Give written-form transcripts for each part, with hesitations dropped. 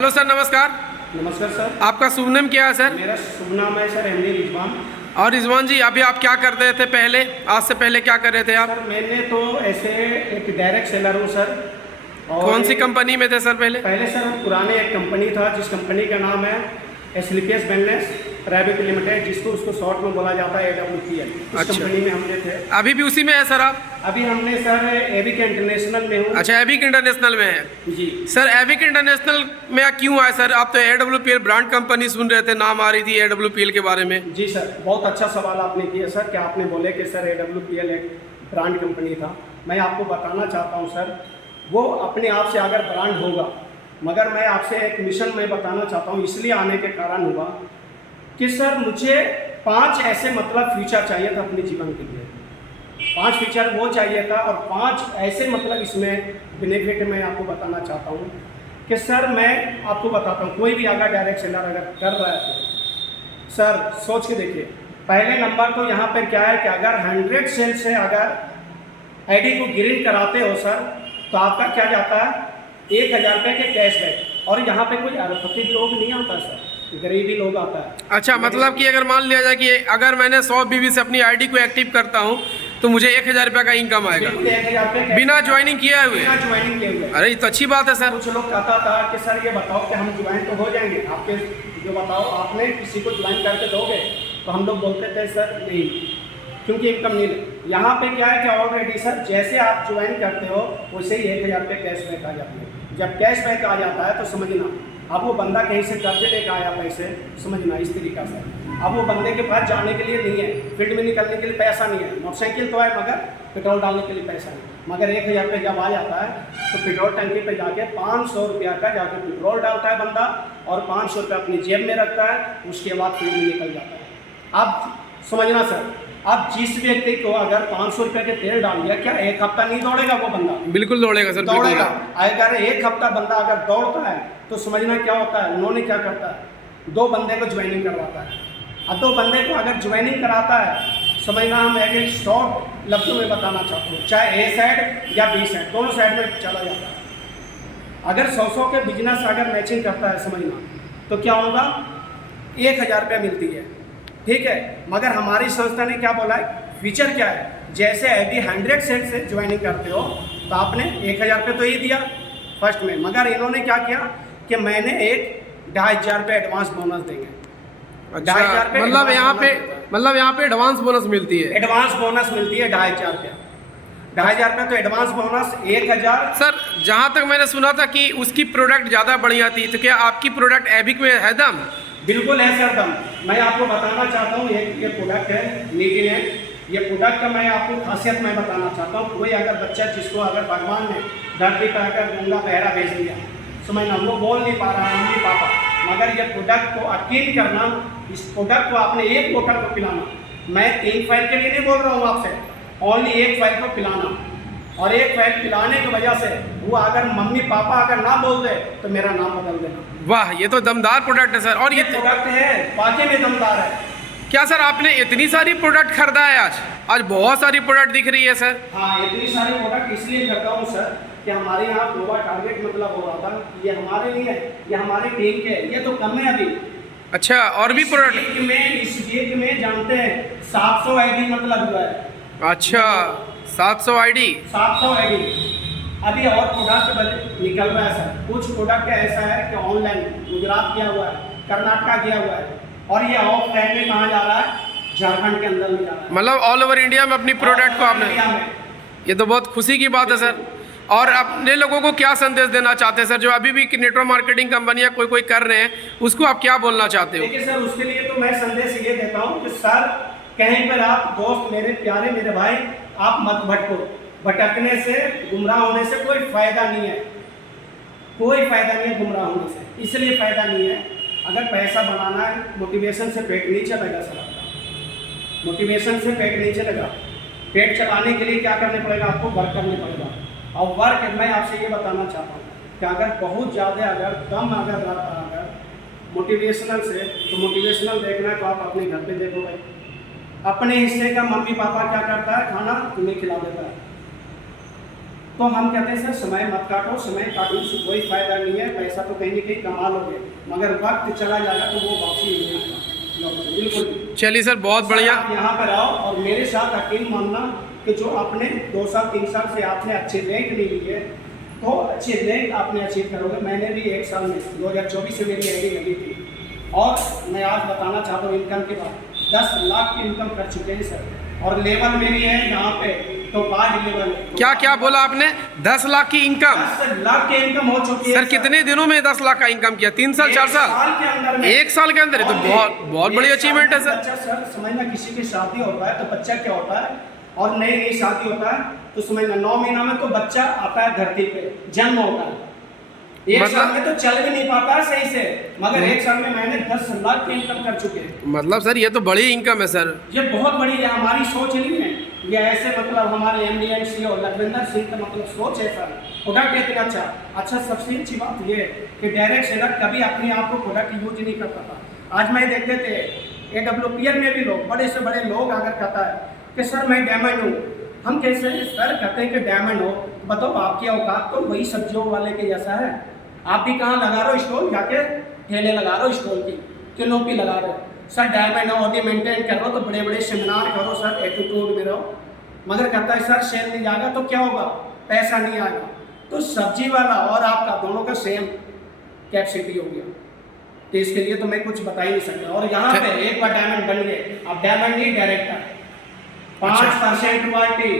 Hello sir, नमस्कार। नमस्कार sir. आपका शुभ नाम क्या है सर? मेरा शुभ नाम है सर एमडी रिजवान। और रिजवान जी, अभी आप क्या कर रहे थे पहले? आज से पहले क्या कर रहे थे आप? सर मैंने तो ऐसे एक डायरेक्ट सेलर हूँ सर। और कौन सी कंपनी में थे सर पहले? पहले सर पुराने एक कंपनी था जिस कंपनी का नाम है एसलीपीएस वेलनेस प्राइवेट लिमिटेड, जिसको उसको शॉर्ट में बोला जाता है AWPL। इस अच्छा। कंपनी में हमने थे। अभी भी उसी में है सर आप? अभी हमने सर एविक इंटरनेशनल में हूँ। अच्छा, एविक इंटरनेशनल में है। जी सर एविक इंटरनेशनल में क्यों आए सर? आप तो AWPL ब्रांड कंपनी सुन रहे थे, नाम आ रही थी AWPL के बारे में। जी सर, बहुत अच्छा सवाल आपने किया सर। क्या आपने बोले कि सर AWPL एक ब्रांड कंपनी था। मैं आपको बताना चाहता हूँ सर, वो अपने आप से अगर ब्रांड होगा, मगर मैं आपसे एक मिशन मैं बताना चाहता हूँ, इसलिए आने के कारण हुआ कि सर मुझे 5 ऐसे मतलब फीचर चाहिए था अपने जीवन के लिए। 5 फीचर वो चाहिए था और 5 ऐसे मतलब इसमें बेनिफिट मैं आपको बताना चाहता हूँ कि सर मैं आपको बताता हूँ, कोई भी अगर डायरेक्ट सेलर अगर कर रहा है तो सर सोच के देखिए। पहले नंबर तो यहाँ पर क्या है कि अगर 100 सेल से अगर आईडी को ग्रीन कराते हो सर, तो आपका क्या जाता है 1000 रुपये के कैशबैक। और यहाँ पे कोई अरबपति लोग नहीं आता सर, गरीबी लोग आता है। अच्छा, मतलब कि अगर मान लिया जाए कि अगर मैंने 100 बीबी से अपनी आईडी को एक्टिव करता हूँ तो मुझे 1000 रुपये का इनकम आएगा, 1000 रुपये बिना ज्वाइनिंग किए हुए। बिना ज्वाइनिंग किए हुए। अरे ये तो अच्छी बात है सर। कुछ लोग कहता था कि सर ये बताओ कि हम ज्वाइन तो हो जाएंगे आपके, जो बताओ आपने किसी को ज्वाइन करके दोगे, तो हम लोग बोलते थे सर नहीं, क्योंकि इनकम नहीं है। यहाँ पे क्या है कि ऑलरेडी सर जैसे आप ज्वाइन करते हो वैसे ही 1000 रुपये कैशबैक आ जाती है। जब कैशबैक आ जाता है तो समझना अब वो बंदा कहीं से कर्जे लेकर आया पैसे, समझना इस तरीका से। अब वो बंदे के पास जाने के लिए नहीं है, फील्ड में निकलने के लिए पैसा नहीं है, मोटरसाइकिल तो है मगर पेट्रोल डालने के लिए पैसा नहीं। मगर 1000 रुपये जब आ जाता है तो पेट्रोल टंकी पे जाके 500 रुपया का जाके पेट्रोल डालता है बंदा और 500 रुपया अपनी जेब में रखता है। उसके बाद फील्ड में निकल जाता है। अब समझना सर, अब जिस व्यक्ति को अगर 500 रुपये के तेल डाल दिया, क्या 1 हफ्ता नहीं दौड़ेगा वो बंदा? बिल्कुल दौड़ेगा सर, बिल्कुल दौड़ेगा। अगर 1 हफ्ता बंदा अगर दौड़ता है तो समझना क्या होता है, उन्होंने क्या करता है 2 बंदे को ज्वाइनिंग करवाता है। अब 2 बंदे को अगर ज्वाइनिंग कराता है, समझना हम एक शॉर्ट लफ्ज़ों में बताना चाहते हैं, चाहे A साइड या B साइड, दोनों साइड में चला जाता है। अगर 100 के बिजनेस अगर मैचिंग करता है, समझना तो क्या होगा 1000 रुपये मिलती है, ठीक है। मगर हमारी संस्था ने क्या बोला है, फीचर क्या है, जैसे यदि 100 सेट से ज्वाइनिंग करते हो तो आपने 1000 रुपये तो ही दिया फर्स्ट में, मगर इन्होंने क्या किया कि मैंने एक 2500 रुपये एडवांस बोनस देंगे। अच्छा, मतलब यहाँ पे एडवांस बोनस मिलती है। एडवांस बोनस मिलती है 2500 रुपया। 2500 रुपये तो एडवांस बोनस 1000। सर जहाँ तक मैंने सुना था कि उसकी प्रोडक्ट ज़्यादा बढ़िया थी, तो क्या आपकी प्रोडक्ट एविक में है दम? बिल्कुल है सर दम। मैं आपको बताना चाहता हूँ, ये प्रोडक्ट है नीति ने, ये प्रोडक्ट का मैं आपको खासियत मैं बताना चाहता हूँ। कोई अगर बच्चा जिसको अगर भगवान ने धरती पर अगर गंगा बहरा भेज दिया, समझना वो बोल नहीं पा रहा है मम्मी पापा, मगर ये प्रोडक्ट को अकीन करना, इस प्रोडक्ट को आपने एक बोतल को पिलाना। मैं 3 फाइल के लिए नहीं बोल रहा हूँ आपसे, ओनली 1 फाइल को पिलाना। और 1 फाइल पिलाने की वजह से वो अगर मम्मी पापा अगर ना बोल दे तो मेरा नाम बदल देना। वाह, ये तो दमदार प्रोडक्ट है सर। और ये प्रोडक्ट है वाकई में दमदार है। क्या सर आपने इतनी सारी प्रोडक्ट खरीदा है आज बहुत सारी प्रोडक्ट दिख रही है सर। हाँ, इतनी सारी प्रोडक्ट इसलिए करता हूँ सर कि हमारे यहाँ गोवा टारगेट मतलब हो रहा था, ये हमारे नहीं है, ये हमारे टीम के, ये तो कम है अभी। अच्छा, और भी प्रोडक्ट इस वीक में जानते हैं 700 आईडी मतलब हुआ है। अच्छा, 700 आईडी 700 आईडी अभी और प्रोडक्ट निकल रहा है सर। कुछ प्रोडक्ट ऐसा है कि ऑनलाइन गुजरात किया हुआ है, कर्नाटका किया हुआ है, और ये ऑफलाइन में कहाँ जा रहा है, झारखंड के अंदर में जा रहा है। मतलब ऑल ओवर इंडिया में अपनी प्रोडक्ट को आपने, ये तो बहुत खुशी की बात है सर। और अपने लोगों को क्या संदेश देना चाहते हैं सर, जो अभी भी नेटवर्क मार्केटिंग कंपनियां कोई कर रहे हैं, उसको आप क्या बोलना चाहते हो? देखिए सर, उसके लिए तो मैं संदेश ये देता हूँ कि सर कहीं पर आप दोस्त, मेरे प्यारे मेरे भाई, आप मत भटको। भटकने से, गुमराह होने से कोई फ़ायदा नहीं है, कोई फ़ायदा नहीं है गुमराह होने से। इसलिए फ़ायदा नहीं है, अगर पैसा बनाना है, मोटिवेशन से पेट नहीं चलेगा सर आपका, मोटिवेशन से पेट नहीं चलेगा। पेट चलाने के लिए क्या करने पड़ेगा, आपको वर्क करने पड़ेगा। और वर्क मैं आपसे ये बताना चाहता हूँ कि अगर बहुत ज़्यादा अगर मोटिवेशनल से, तो मोटिवेशनल देखना है तो आप अपने घर पे देखो भाई, अपने हिस्से का मम्मी पापा क्या करता है, खाना तुम्हें खिला देता है। तो हम कहते हैं सर समय मत काटो, समय काटने से कोई फायदा नहीं है, पैसा तो कहीं ना कहीं कमा लोगे मगर वक्त चला जाएगा तो वो वापसी नहीं आएगा, बिल्कुल भी। चलिए सर, बहुत बढ़िया। आप यहाँ पर आओ और मेरे साथ यकीन मानना कि जो आपने 2 साल 3 साल से आपने अच्छे रैंक नहीं लिए तो अच्छे रैंक आपने अचीव करोगे। मैंने भी 1 साल में 2024 से मेरी आईडी लगी थी और मैं आज बताना चाहता हूँ इनकम के बाद 10 लाख की इनकम कर चुके हैं सर, और लेवल मेरी है यहाँ पे तो 5 लेवल है। क्या क्या बोला आपने? 10 लाख की इनकम? 10 लाख की इनकम हो चुकी है सर। कितने दिनों में 10 लाख का इनकम किया? 3 साल 4 साल के अंदर में। 1 साल के अंदर? ये तो बहुत बड़ी अचीवमेंट है सर। बच्चा सर समझना, किसी की शादी होता है तो बच्चा क्या होता है और नई नई शादी होता है तो समझना 9 महीना में तो बच्चा आता है धरती पे, जन्म होता है। 1 साल में तो चल भी नहीं पाता है सही से, मगर 1 साल में मैंने 10 लाख की इनकम कर चुके हैं। मतलब सर ये तो बड़ी इनकम है सर। ये बहुत बड़ी है, हमारी सोच नहीं है ये ऐसे, मतलब हमारे MD और लखविंदर सिंह का मतलब सोच है सर। प्रोडक्ट इतना अच्छा सबसे अच्छी बात ये है कि डायरेक्ट सेलर कभी अपने आप को प्रोडक्ट यूज नहीं करता था। आज मैं देखते थे AWPL में भी लोग, बड़े से बड़े लोग अगर कहता है कि सर मैं डायमंड हूँ, हम कैसे सर कहते हैं कि डायमंड हो, बताओ आपकी औकात तो वही सब्जियों वाले के जैसा है। आप भी कहाँ लगा रहे हो स्टॉल, जाके ठेले लगा रहे हो स्टॉल की, किलो की लगा रहे हो सर। डायमंड हो, ऑडी मेंटेन कर रहे हो तो बड़े बड़े सेमिनार करो सर, एटीट्यूड में रहो, मगर कहता है सर सेल नहीं जाएगा तो क्या होगा, पैसा नहीं आएगा। तो सब्जी वाला और आपका दोनों का सेम कैपेसिटी हो गया, तो इसके लिए तो मैं कुछ बता ही नहीं सकता। और यहाँ पे एक बार डायमंड बन गए, अब डायमंड नहीं डायरेक्टर 5% रॉयल्टी।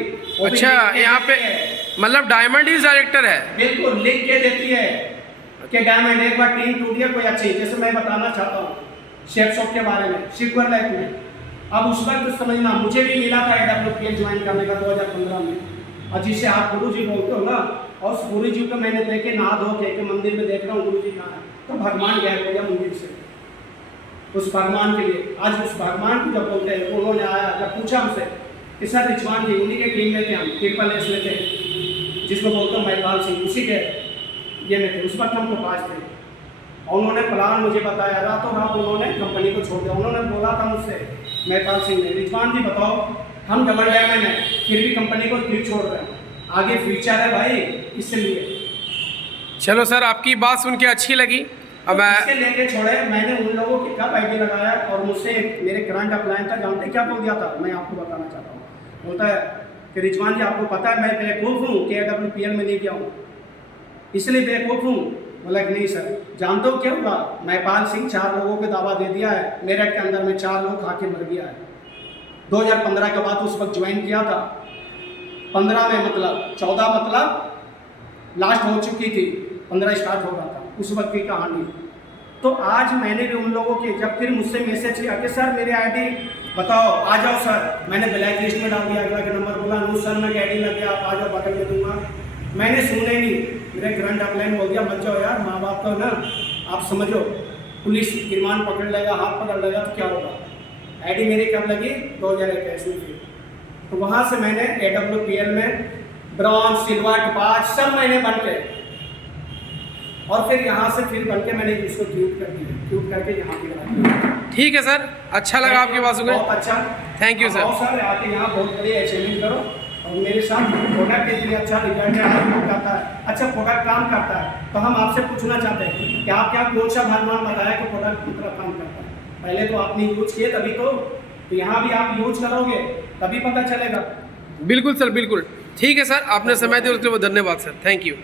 अच्छा, यहाँ पे मतलब डायमंड ही डायरेक्टर है? बिल्कुल लिख के देती है कि डायमंड। एक बार टीम टूट गया कोई अच्छी, जैसे मैं बताना चाहता हूँ शेफ शॉप के बारे में, शिकवर लाइफ में। अब उस वक्त तो समझना मुझे भी मिला था AWPL ज्वाइन करने का 2015 में, और जिसे आप गुरु जी बोलते हो ना, और उस गुरु जी को मैंने देखे नहा धो के मंदिर में देख रहा हूँ गुरु जी कहाँ है, तो भगवान गायब हो गया मंदिर से। उस भगवान के लिए आज उस भगवान को जब बोलते हैं, उन्होंने आया जब पूछा हमसे कि सर रिजवान जी उन्हीं के टीम में थे, हम SSS में थे, जिसको बोलते हैं महिपाल सिंह, उसी के ये में थे। उस वक्त हम तो 5 थे और उन्होंने प्लान मुझे बताया, रातों रात उन्होंने कंपनी को छोड़ दिया। उन्होंने बोला था मुझसे महिपाल सिंह ने, रिजवान जी बताओ हम डबल डायमंड हैं फिर भी कंपनी को क्यों छोड़ रहे हैं, आगे फ्यूचर है भाई, इसलिए। चलो सर, आपकी बात सुन के अच्छी लगी। अब इसके लेके छोड़े, मैंने उन लोगों की कब आईडी लगाया और मुझसे मेरे करंट अपलाइन था, जानते क्या बोल दिया था, मैं आपको बताना चाहता हूँ। बोलता है कि रिजवान जी आपको पता है मैं बेवकूफ़ हूँ कि AWPL में नहीं गया हूँ, इसलिए बेवकूफ़ हूँ। बोला कि नहीं सर, जानते हो क्या हुआ, महिपाल सिंह 4 लोगों को दावा दे दिया है, मेरे के अंदर में 4 लोग खा के मर गया है। 2015 के बाद उस वक्त ज्वाइन किया था, 15 में मतलब 14 मतलब लास्ट हो चुकी थी, 15 स्टार्ट हो रहा था, उस वक्त की कहानी। तो आज मैंने भी उन लोगों के जब फिर मुझसे मैसेज किया कि सर मेरे आईडी बताओ, आ जाओ सर, मैंने ब्लैक लिस्ट में डाल दिया, अगला के नंबर बोला नू सर मैं आईडी लग गया, आप आ जाओ बगल में दूंगा। मैंने सुना ही नहीं, मेरे करंट अपलाइन बोल दिया मत जाओ यार, माँ बाप का ना आप समझो, पुलिस गिरमान पकड़ लेगा, हाथ पकड़ लेगा तो क्या होगा। आईडी मेरी कब लगी 2021 में थी, तो वहाँ से मैंने AWPL में ब्रॉन्ज सिल्वर टपाच सब मैंने बन के, और फिर यहाँ से फिर बन के मैंने इसको ट्यूब कर दिया, ट्यूब करके यहाँ पे लगा दिया। ठीक है सर, अच्छा लगा आपकी बात सुन के, बहुत अच्छा, थैंक यू सर। सर आके यहाँ बहुत बड़ी अचीवमेंट करो और मेरे साथ प्रोडक्ट इतनी अच्छा रिजल्ट करता है, अच्छा प्रोडक्ट काम करता है। तो हम आपसे पूछना चाहते हैं कि आप क्या कौन सा भगवान बताया कि प्रोडक्ट कितना काम करता है, पहले तो आपने यूज किए तभी तो यहाँ भी आप यूज करोगे तभी पता चलेगा। बिल्कुल सर, बिल्कुल ठीक है सर, आपने समय दिया उसके लिए धन्यवाद सर, थैंक यू।